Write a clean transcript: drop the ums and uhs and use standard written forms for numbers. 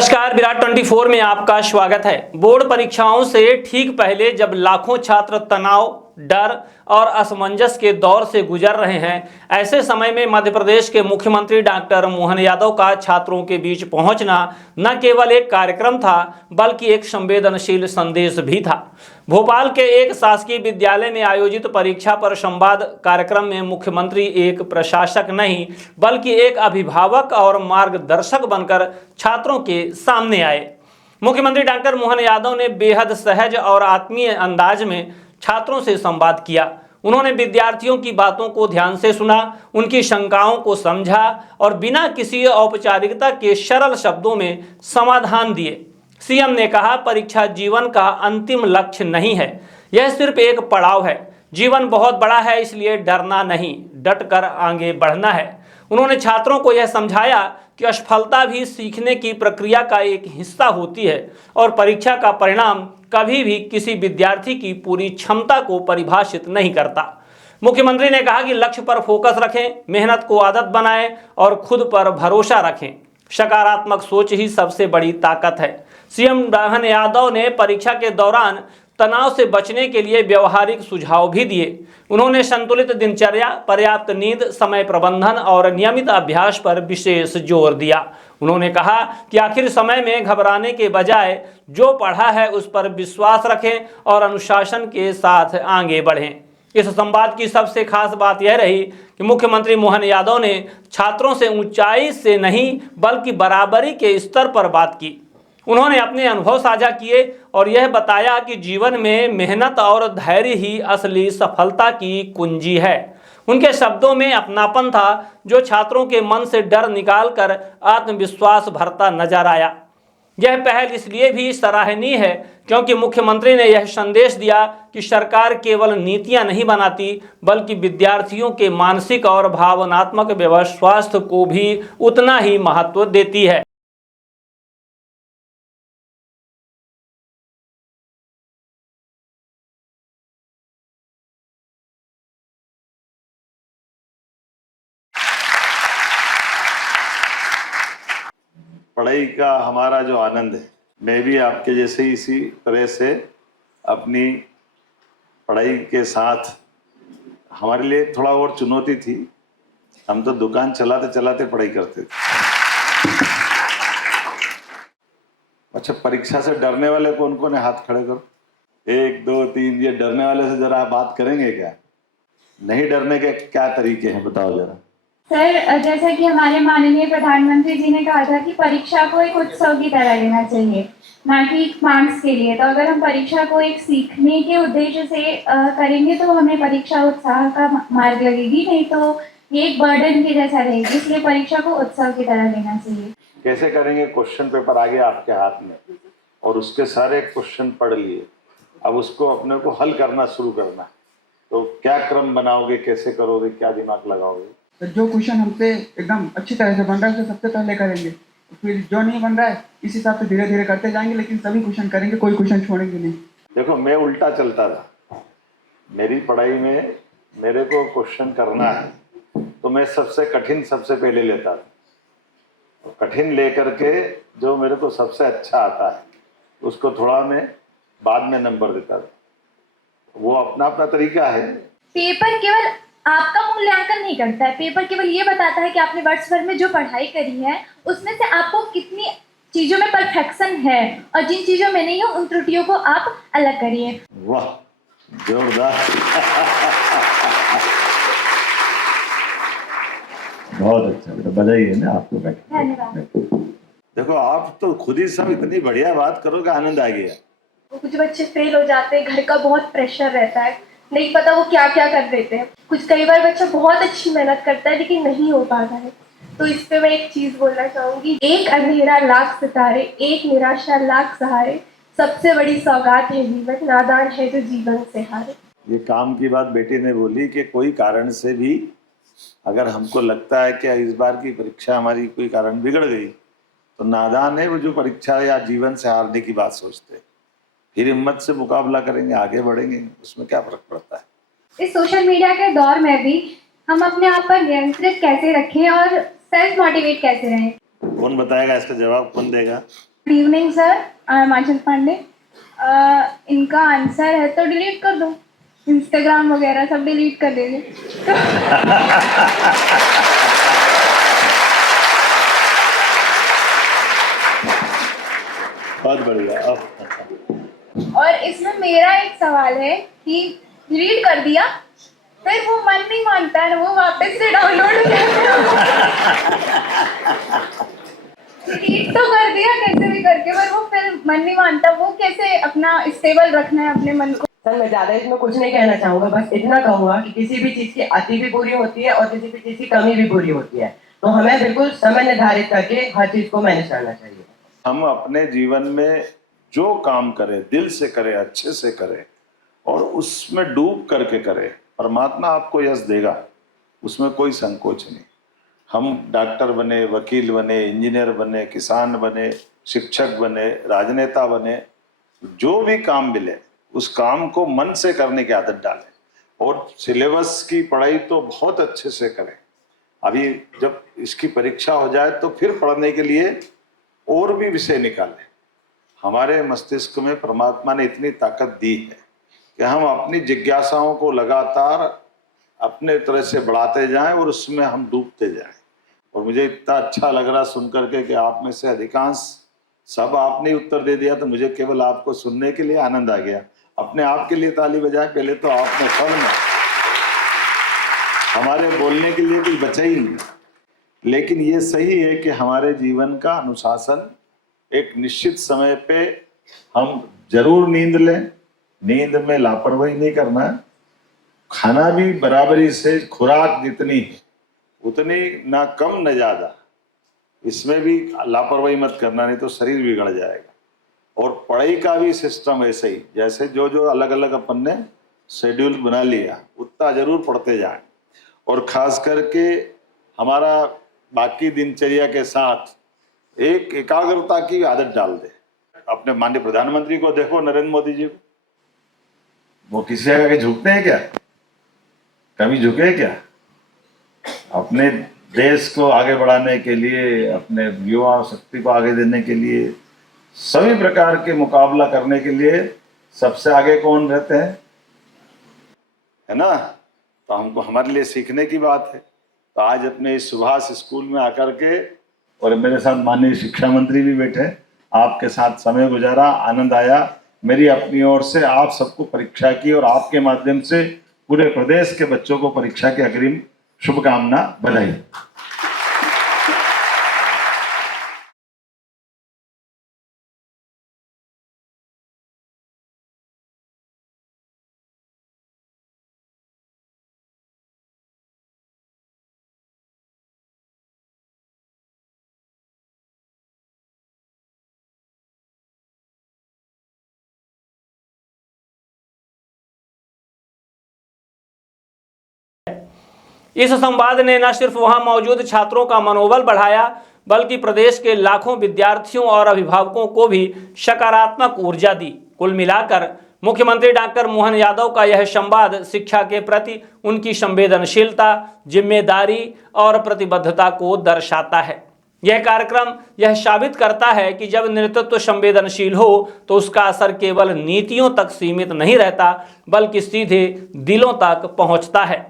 नमस्कार, विराट 24 में आपका स्वागत है। बोर्ड परीक्षाओं से ठीक पहले जब लाखों छात्र तनाव, डर और असमंजस के दौर से गुजर रहे हैं, ऐसे समय में मध्य प्रदेश के मुख्यमंत्री डॉक्टर मोहन यादव का छात्रों के बीच पहुंचना न केवल एक कार्यक्रम था, बल्कि एक संवेदनशील संदेश भी था। भोपाल के एक शासकीय विद्यालय में आयोजित परीक्षा पर संवाद कार्यक्रम में मुख्यमंत्री एक प्रशासक नहीं, बल्कि एक अभिभावक और मार्गदर्शक बनकर छात्रों के सामने आए। मुख्यमंत्री डॉक्टर मोहन यादव ने बेहद सहज और आत्मीय अंदाज में छात्रों से संवाद किया। उन्होंने विद्यार्थियों की बातों को ध्यान से सुना, उनकी शंकाओं को समझा और बिना किसी औपचारिकता के सरल शब्दों में समाधान दिए। सीएम ने कहा, परीक्षा जीवन का अंतिम लक्ष्य नहीं है, यह सिर्फ एक पड़ाव है। जीवन बहुत बड़ा है, इसलिए डरना नहीं, डटकर आगे बढ़ना है। उन्होंने छात्रों को यह समझाया कि असफलता भी सीखने की प्रक्रिया का एक हिस्सा होती है और परीक्षा का परिणाम कभी भी किसी विद्यार्थी की पूरी क्षमता को परिभाषित नहीं करता। मुख्यमंत्री ने कहा कि लक्ष्य पर फोकस रखें, मेहनत को आदत बनाएं और खुद पर भरोसा रखें। सकारात्मक सोच ही सबसे बड़ी ताकत है। सीएम मोहन यादव ने परीक्षा के दौरान तनाव से बचने के लिए व्यवहारिक सुझाव भी दिए। उन्होंने संतुलित दिनचर्या, पर्याप्त नींद, समय प्रबंधन और नियमित अभ्यास पर विशेष जोर दिया। उन्होंने कहा कि आखिर समय में घबराने के बजाय जो पढ़ा है उस पर विश्वास रखें और अनुशासन के साथ आगे बढ़ें। इस संवाद की सबसे खास बात यह रही कि मुख्यमंत्री मोहन यादव ने छात्रों से ऊंचाई से नहीं बल्कि बराबरी के स्तर पर बात की। उन्होंने अपने अनुभव साझा किए और यह बताया कि जीवन में मेहनत और धैर्य ही असली सफलता की कुंजी है। उनके शब्दों में अपनापन था जो छात्रों के मन से डर निकालकर आत्मविश्वास भरता नजर आया। यह पहल इसलिए भी सराहनीय है क्योंकि मुख्यमंत्री ने यह संदेश दिया कि सरकार केवल नीतियां नहीं बनाती, बल्कि विद्यार्थियों के मानसिक और भावनात्मक स्वास्थ्य को भी उतना ही महत्व देती है। पढ़ाई का हमारा जो आनंद है, मैं भी आपके जैसे ही इसी तरह से अपनी पढ़ाई के साथ, हमारे लिए थोड़ा और चुनौती थी। हम तो दुकान चलाते चलाते पढ़ाई करते थे। अच्छा, परीक्षा से डरने वाले कौन कौन है? हाथ खड़े करो। 1 2 3। ये डरने वाले से जरा बात करेंगे क्या? नहीं डरने के क्या तरीके हैं, बताओ जरा। सर, जैसा कि हमारे माननीय प्रधानमंत्री जी ने कहा था कि परीक्षा को एक उत्सव की तरह लेना चाहिए, ना कि मार्क्स के लिए। तो अगर हम परीक्षा को एक सीखने के उद्देश्य से करेंगे तो हमें परीक्षा उत्साह का मार्ग लगेगी, नहीं तो ये एक बर्डन के जैसा रहेगी। इसलिए परीक्षा को उत्सव की तरह लेना चाहिए। कैसे करेंगे? क्वेश्चन पेपर आ गया आपके हाथ में और उसके सारे क्वेश्चन पढ़ लिए, अब उसको अपने को हल करना शुरू करना है। तो क्या क्रम बनाओगे, कैसे करोगे, क्या दिमाग लगाओगे? तो जो क्वेश्चन हमसे एकदम अच्छी तरह से बन रहा है उसे सबसे पहले करेंगे, फिर जो नहीं बन रहा है इस हिसाब से धीरे धीरे करते जाएंगे, लेकिन सभी क्वेश्चन करेंगे, कोई क्वेश्चन छोड़ेंगे नहीं। देखो, मैं उल्टा चलता था। मेरी पढ़ाई में मेरे को क्वेश्चन करना है तो मैं सबसे कठिन सबसे पहले लेता था। तो कठिन लेकर के जो मेरे को सबसे अच्छा आता है उसको थोड़ा मैं बाद में नंबर देता था। वो अपना अपना तरीका है। पेपर केवल आपका मूल्यांकन नहीं करता है, पेपर केवल ये बताता है कि आपने वर्ष भर में जो पढ़ाई करी है उसमें से आपको कितनी चीजों में परफेक्शन है और जिन चीजों में नहीं हो उन त्रुटियों को आप अलग करिए। वाह, जोरदार। बहुत अच्छा बेटा, बधाई है ना आपको बेटा। धन्यवाद। देखो, आप तो खुद ही सब इतनी बढ़िया बात करोगे, आनंद आ गया। कुछ बच्चे फेल हो जाते हैं, घर का बहुत प्रेशर रहता है, नहीं पता वो क्या क्या कर देते हैं। कई बार बच्चा बहुत अच्छी मेहनत करता है लेकिन नहीं हो पाता है। तो इस पे मैं एक चीज बोलना चाहूंगी, एक अंधेरा लाख सितारे, एक निराशा लाख सहारे, सबसे बड़ी सौगात है जीवन, नादान है जो जीवन से हारे। ये काम की बात बेटी ने बोली कि कोई कारण से भी अगर हमको लगता है कि इस बार की परीक्षा हमारी कोई कारण बिगड़ गई तो नादान है वो जो परीक्षा या जीवन से हारने की बात सोचते हैं। फिर हिम्मत से मुकाबला करेंगे, आगे बढ़ेंगे, उसमें क्या फर्क पड़ता है। इस सोशल मीडिया के दौर में भी हम अपने आप पर नियंत्रित कैसे रखें और सेल्फ मोटिवेट कैसे रहें? कौन बताएगा? इसका जवाब कौन देगा? Good evening sir, I am Anchal Pandey. इनका आंसर है तो डिलीट कर दो, इंस्टाग्राम वगैरह सब डिलीट कर देंगे। बहुत बढ़िया। और इसमें मेरा एक सवाल है कि डिलीट कर दिया, फिर वो मन नहीं मानता है, वो वापस से डाउनलोड हो जाता है। डिलीट तो कर दिया कैसे भी करके, पर वो फिर मन नहीं मानता। वो कैसे अपना स्टेबल रखना है अपने मन को? सर मैं ज्यादा इसमें कुछ नहीं कहना चाहूंगा, बस इतना कहूंगा कि किसी भी चीज की अति भी पूरी होती है और किसी भी चीज की कमी भी पूरी होती है, तो हमें बिल्कुल समय निर्धारित करके हर चीज को मैनेज करना चाहिए। हम अपने जीवन में जो काम करें दिल से करें, अच्छे से करें और उसमें डूब करके करें, परमात्मा आपको यश देगा, उसमें कोई संकोच नहीं। हम डॉक्टर बने, वकील बने, इंजीनियर बने, किसान बने, शिक्षक बने, राजनेता बने, जो भी काम मिले उस काम को मन से करने की आदत डालें और सिलेबस की पढ़ाई तो बहुत अच्छे से करें। अभी जब इसकी परीक्षा हो जाए तो फिर पढ़ने के लिए और भी विषय निकालें। हमारे मस्तिष्क में परमात्मा ने इतनी ताकत दी है कि हम अपनी जिज्ञासाओं को लगातार अपने तरह से बढ़ाते जाएं और उसमें हम डूबते जाएं। और मुझे इतना अच्छा लग रहा सुन करके कि आप में से अधिकांश सब आपने उत्तर दे दिया, तो मुझे केवल आपको सुनने के लिए आनंद आ गया। अपने आप के लिए ताली बजाएं पहले तो आपने सब में, हमारे बोलने के लिए कुछ बचा ही नहीं। लेकिन ये सही है कि हमारे जीवन का अनुशासन एक निश्चित समय पे हम जरूर नींद लें, नींद में लापरवाही नहीं करना है, खाना भी बराबरी से, खुराक जितनी है उतनी, ना कम न ज्यादा, इसमें भी लापरवाही मत करना, नहीं तो शरीर बिगड़ जाएगा। और पढ़ाई का भी सिस्टम ऐसे ही, जैसे जो जो अलग अलग अपन ने शेड्यूल बना लिया उतना जरूर पढ़ते जाएं और खास करके हमारा बाकी दिनचर्या के साथ एक एकाग्रता की आदत डाल दे। अपने माननीय प्रधानमंत्री को देखो, नरेंद्र मोदी जी को, वो किसी जगह के झुकते हैं क्या? कभी झुके क्या? अपने देश को आगे बढ़ाने के लिए, अपने युवा शक्ति को आगे देने के लिए, सभी प्रकार के मुकाबला करने के लिए सबसे आगे कौन रहते हैं, है ना? तो हमको, हमारे लिए सीखने की बात है। तो आज अपने इस सुभाष स्कूल में आकर के, और मेरे साथ माननीय शिक्षा मंत्री भी बैठे, आपके साथ समय गुजारा, आनंद आया। मेरी अपनी ओर से आप सबको परीक्षा की और आपके माध्यम से पूरे प्रदेश के बच्चों को परीक्षा की अग्रिम शुभकामना, बधाई। इस संवाद ने न सिर्फ वहां मौजूद छात्रों का मनोबल बढ़ाया, बल्कि प्रदेश के लाखों विद्यार्थियों और अभिभावकों को भी सकारात्मक ऊर्जा दी। कुल मिलाकर मुख्यमंत्री डॉक्टर मोहन यादव का यह संवाद शिक्षा के प्रति उनकी संवेदनशीलता, जिम्मेदारी और प्रतिबद्धता को दर्शाता है। यह कार्यक्रम यह साबित करता है कि जब नेतृत्व संवेदनशील हो तो उसका असर केवल नीतियों तक सीमित नहीं रहता, बल्कि सीधे दिलों तक पहुंचता है।